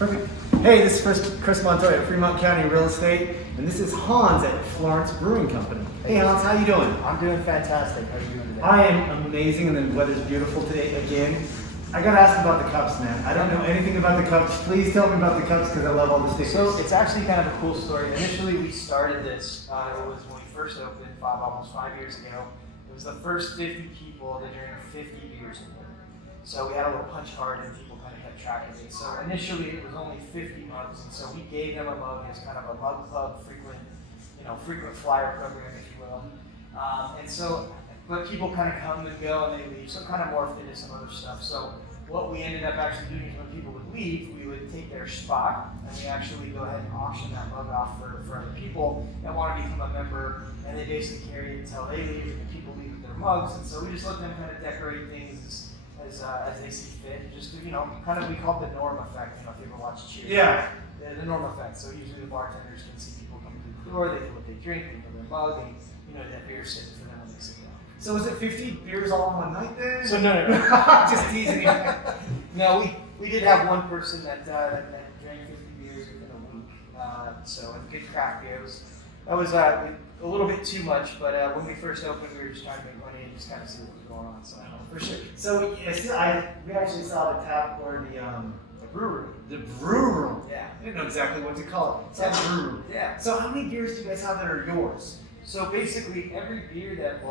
Perfect. Hey, this is Chris Montoya, Fremont County Real Estate, and this is Hans at Florence Brewing Company. Hey Hans, how you doing? I'm doing fantastic. How are you doing today? I am amazing, and the weather's beautiful today again. I gotta ask about the cups, man. I don't know anything about the cups. Please tell me about the cups because I love all the stickers. So it's actually kind of a cool story. Initially, we started this. It was when we first opened almost 5 years ago. It was the first 50 people that drank 50 beers in there. So we had a little punch card, and people kind of kept track of it. So initially, it was only 50 mugs, and so we gave them a mug as kind of a mug club, frequent flyer program, if you will. But people kind of come and go, and they leave. So it kind of morphed into some other stuff. So what we ended up actually doing is when people would leave, we would take their spot, and we actually go ahead and auction that mug off for other people that want to become a member, and they basically carry it until they leave, and the people leave with their mugs. And so we just let them kind of decorate things as they see fit, just to, kind of, we call it the norm effect, if you ever watch Cheers. Yeah. The norm effect. So usually the bartenders can see people coming through the door, they know what they drink, they know their mug, and that beer sitting for them when they sit down. So is it 50 beers all in one night then? So no. Just teasing you. No, we did have one person that drank 50 beers within a week. So a good craft beer. That was a little bit too much, but when we first opened, we were just trying to make money and just kind of see what was going on. So For sure. So we actually saw the tap or the brew room. The brew room. Yeah. I didn't know exactly what to call it. It's a brew room. Yeah. So how many beers do you guys have that are yours? So basically, every beer that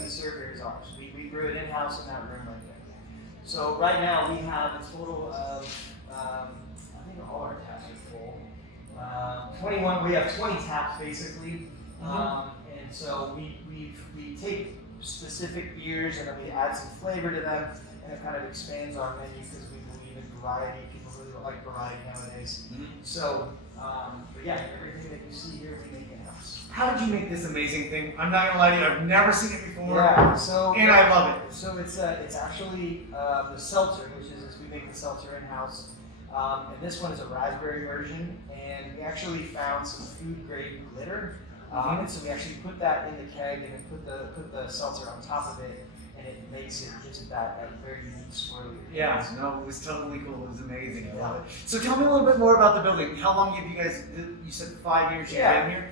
we serve here is ours. We brew it in-house in that room right there. So right now we have a total of, I think all our taps are full. 21. We have 20 taps basically, and so we take specific beers and then we add some flavor to them, and it kind of expands our menu because we believe in variety. People really like variety nowadays. So, but yeah, everything that you see here we make in-house. How did you make this amazing thing? I'm not gonna lie to you, I've never seen it before. Yeah, and I love it. So it's actually the Seltzer, which is we make the Seltzer in-house. And this one is a raspberry version, and we actually found some food-grade glitter. And so we actually put that in the keg and then put the seltzer on top of it, and it makes it just that very unique swirly. Yeah, no, it was totally cool. It was amazing. I love it. So tell me a little bit more about the building. How long have you guys? You said 5 years you've been here.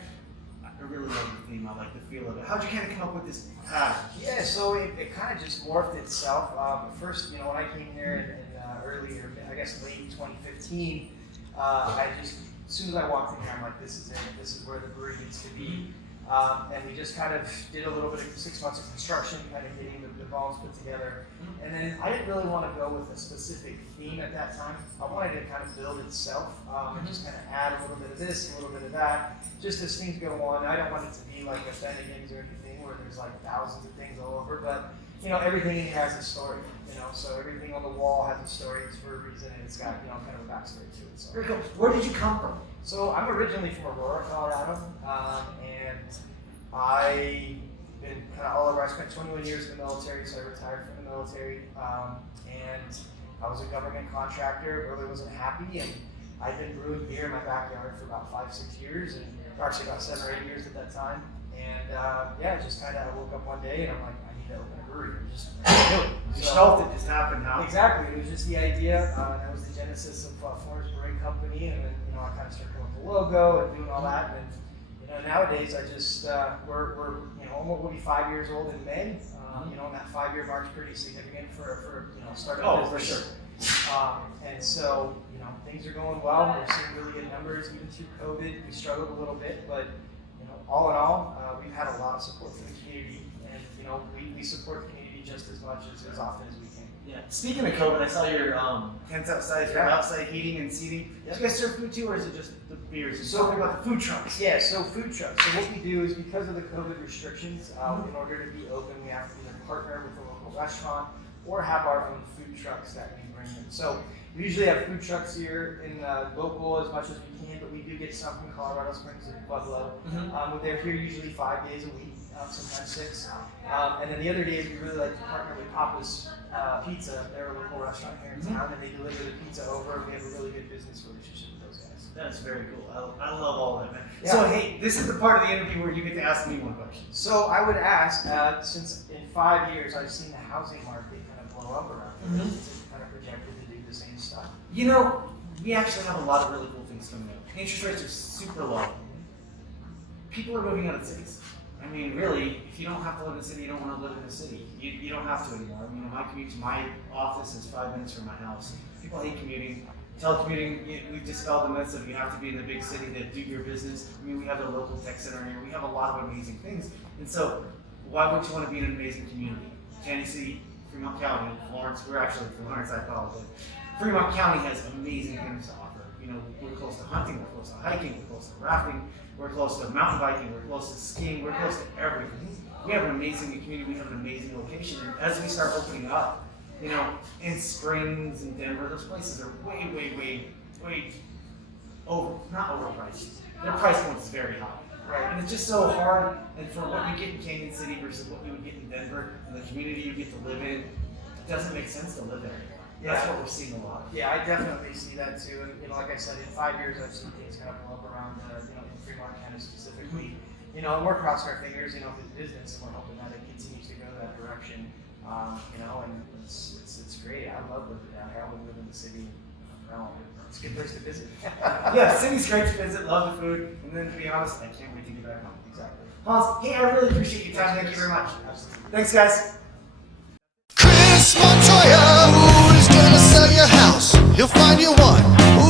I really love the theme. I like the feel of it. How'd you kind of come up with this pattern? Yeah, so it kind of just morphed itself. First, when I came here in earlier, I guess late 2015, as soon as I walked in here, I'm like, this is it. This is where the brewery needs to be. And we just kind of did a little bit of 6 months of construction, kind of getting the bones put together. And then I didn't really want to go with a specific theme at that time. I wanted to kind of build itself and just kind of add a little bit of this, a little bit of that, just as things go on. I don't want it to be like a Bennigan's or anything where there's like thousands of things all over, but everything in here has a story. So everything on the wall has a story. It's for a reason, and it's got kind of a backstory to it. So. Very cool. Where did you come from? So I'm originally from Aurora, Colorado, and I've been kind of all over. I spent 21 years in the military, so I retired from the military, and I was a government contractor. Really wasn't happy, and I'd been brewing beer in my backyard for about 5-6 years, and actually about 7 or 8 years at that time. And just kind of I woke up one day and I'm like, I need to open a brewery. You felt it just happened now. Exactly. It was just the idea. That was the genesis of Florence Brewing Company, and then I kind of started coming up with the logo and doing all that. And nowadays I just we're almost will be 5 years old in May. And that 5-year mark's pretty significant for starting a business. For sure. And so things are going well. We're seeing really good numbers. Even through COVID, we struggled a little bit, but all in all, we've had a lot of support from the community, and we support the community just as much as often as we can. Yeah. Speaking of COVID, I saw your tents outside. You have outside heating and seating. Yep. Do you guys serve food too, or is it just the beers? So talk about the food trucks. Yeah, so food trucks. So what we do is because of the COVID restrictions, in order to be open, we have to either partner with a local restaurant or have our own food trucks that we bring in. So we usually have food trucks here in local as much as we can, but we do get some from Colorado Springs and Pueblo. They're here usually 5 days a week, sometimes 6. And then the other days we really like to partner with Papa's Pizza. They're a local restaurant here in town, and they deliver the pizza over. We have a really good business relationship with those guys. That's very cool. I love all that, man. Yeah. So hey, this is the part of the interview where you get to ask me one question. So I would ask, since in 5 years I've seen the housing market kind of blow up around here, is it kind of projected to do the same stuff? we actually have a lot of really cool things coming up. Interest rates are super low. People are moving out of cities. I mean, really, if you don't have to live in a city, you don't want to live in a city. You don't have to anymore. I mean, my commute to my office is 5 minutes from my house. People hate commuting. Telecommuting, we've dispelled the myths of you have to be in the big city to do your business. I mean, we have the local tech center here. We have a lot of amazing things. And so, why would you want to be in an amazing community? Kansas City, Fremont County, Florence, we're actually from Florence, I apologize. Fremont County has amazing things to offer. You know, we're close to hunting, we're close to hiking, we're close to rafting, we're close to mountain biking, we're close to skiing, we're close to everything. We have an amazing community, we have an amazing location. And as we start opening up, you know, in Springs and Denver, those places are way not overpriced. Their price point is very high. Right. And it's just so hard, and for what you get in Canyon City versus what you would get in Denver, and the community you get to live in, it doesn't make sense to live there. Yeah. That's what we're seeing a lot. Yeah, I definitely see that too. And you know, like I said, in 5 years, I've seen things kind of blow up around, you know, in Fremont County specifically. You know, and we're crossing our fingers, you know, for the business, and we're hoping that it continues to go that direction. You know, and it's great. I love living down here. I would live in the city. It's a good place to visit. Yeah, city's great to visit. Love the food, and then to be honest, I can't wait to get back home. Exactly. Hans, hey, I really appreciate your time. Thank you very much. Absolutely. Thanks, guys. Montoya, who's gonna sell your house? He'll find you one who